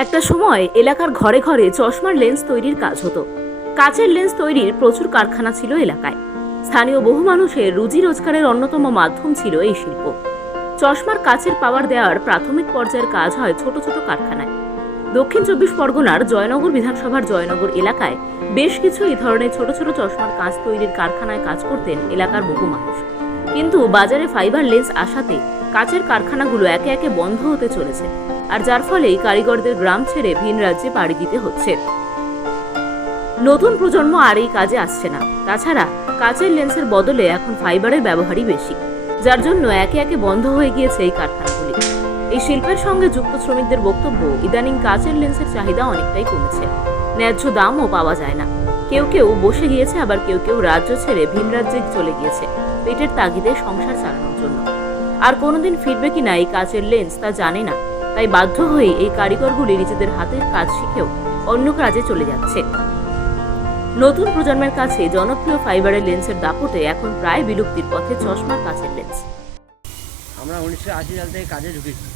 একটা সময় এলাকার ঘরে ঘরে চশমার লেন্স তৈরির কাজ হতো। কাচের লেন্স তৈরির প্রচুর কারখানা ছিল এলাকায়। স্থানীয় বহু মানুষের রুজি রোজগারের অন্যতম মাধ্যম ছিল এই শিল্প। চশমার কাচের পাওয়ার দেওয়ার প্রাথমিক পর্যায়ের কাজ হয় ছোট ছোট কারখানায়। দক্ষিণ চব্বিশ পরগনার জয়নগর বিধানসভার জয়নগর এলাকায় বেশ কিছু এই ধরনের ছোট ছোট চশমার কাঁচ তৈরির কারখানায় কাজ করতেন এলাকার বহু মানুষ। কিন্তু বাজারে ফাইবার লেন্স আসাতে কাচের কারখানাগুলো একে একে বন্ধ হতে চলেছে। আর যার ফলেই কারিগরদের গ্রাম ছেড়ে ভিন রাজ্যে পাড়ি দিতে হচ্ছে। নতুন প্রজন্ম আর এই কাজে আসছে না। তাছাড়া কাচের লেন্সের বদলে এখন ফাইবারের ব্যবহারই বেশি, যার জন্য একে একে বন্ধ হয়ে গিয়েছে এই কারখানাগুলি। এই শিল্পের সঙ্গে যুক্ত শ্রমিকদের বক্তব্য, ইদানিং কাচের লেন্সের চাহিদা অনেকটাই কমেছে। ন্যায্য দামও পাওয়া যায় না। কেউ কেউ বসে গিয়েছে, আবার কেউ কেউ রাজ্য ছেড়ে ভিন রাজ্যে চলে গিয়েছে, পেটের তাগিদে সংসার চালানোর জন্য। আর কোনোদিন ফিরবে কিনা এই কাচের লেন্স তা জানে না। তাই বাধ্য হয়ে এই কারিগরগুলি নিজেদের হাতের কাজ শিখেও অন্য কাজে চলে যাচ্ছে। নতুন প্রজন্মের কাছে জনপ্রিয় ফাইবারের লেন্সের দাপটে এখন প্রায় বিলুপ্তির পথে চশমার কাচের লেন্স। আমরা উনিশশো আশি সাল থেকে কাজে ঢুকেছি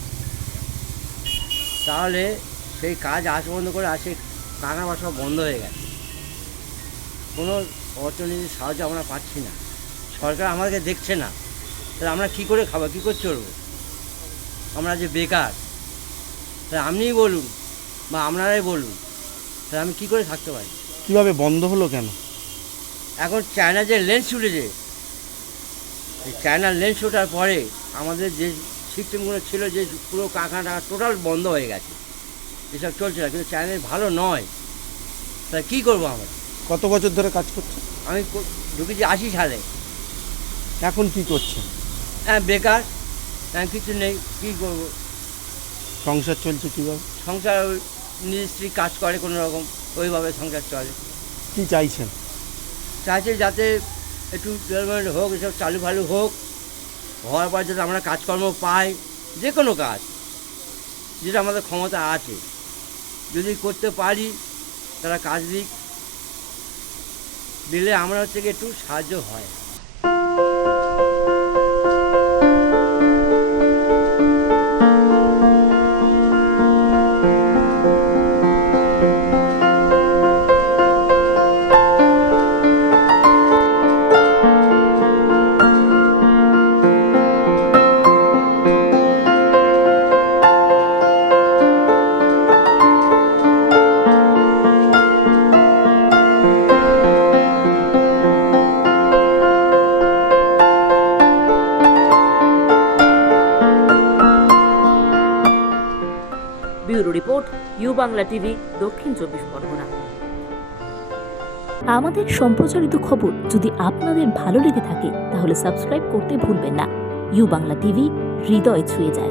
তাহলে সেই কাজ আজ বন্ধ করে আসে কারখানা সব বন্ধ হয়ে গেছে। কোনো অর্থনীতির সাহায্য আমরা পাচ্ছি না। সরকার আমাদেরকে দেখছে না। তাহলে আমরা কী করে খাব? কী করে চলবো? আমরা যে বেকার তাহলে আপনিই বলুন বা আপনারাই বলুন তাহলে আমি কী করে থাকতে পারি? কীভাবে বন্ধ হলো কেন? এখন চায়না যে লেন্স উঠেছে এই চায়নার লেন্স ওঠার পরে আমাদের যে সিস্টেমগুলো ছিল যে পুরো কারখানাটা টোটাল বন্ধ হয়ে গেছে। এসব চলছে না কিন্তু চায়নায় ভালো নয়। তাহলে কী করব আমরা? কত বছর ধরে কাজ করছে? আমি ঢুকেছি আশি সালে। এখন কি করছে? হ্যাঁ বেকার হ্যাঁ কিছু নেই কী করব? সংসার চলছে কীভাবে? সংসার নিজের স্ত্রী কাজ করে কোনো রকম ওইভাবে সংসার চলে। কি চাইছেন? চাইছে যাতে একটু ডেভেলপমেন্ট হোক এসব চালু ফালু হোক হওয়ার পর যাতে আমরা কাজকর্ম পাই যে কোনো কাজ যেটা আমাদের ক্ষমতা আছে। যদি করতে পারি তারা কাজ দিক। দিলে আমরা হচ্ছে একটু সাহায্য হয়। Bureau report, U Bangla TV, Dakshin Chabbish Pargana. আমাদের সম্প্রচারিত খবর যদি আপনাদের ভালো লেগে থাকে, তাহলে সাবস্ক্রাইব করতে ভুলবেন না। ইউ বাংলা টিভি, হৃদয় ছুঁয়ে যায়।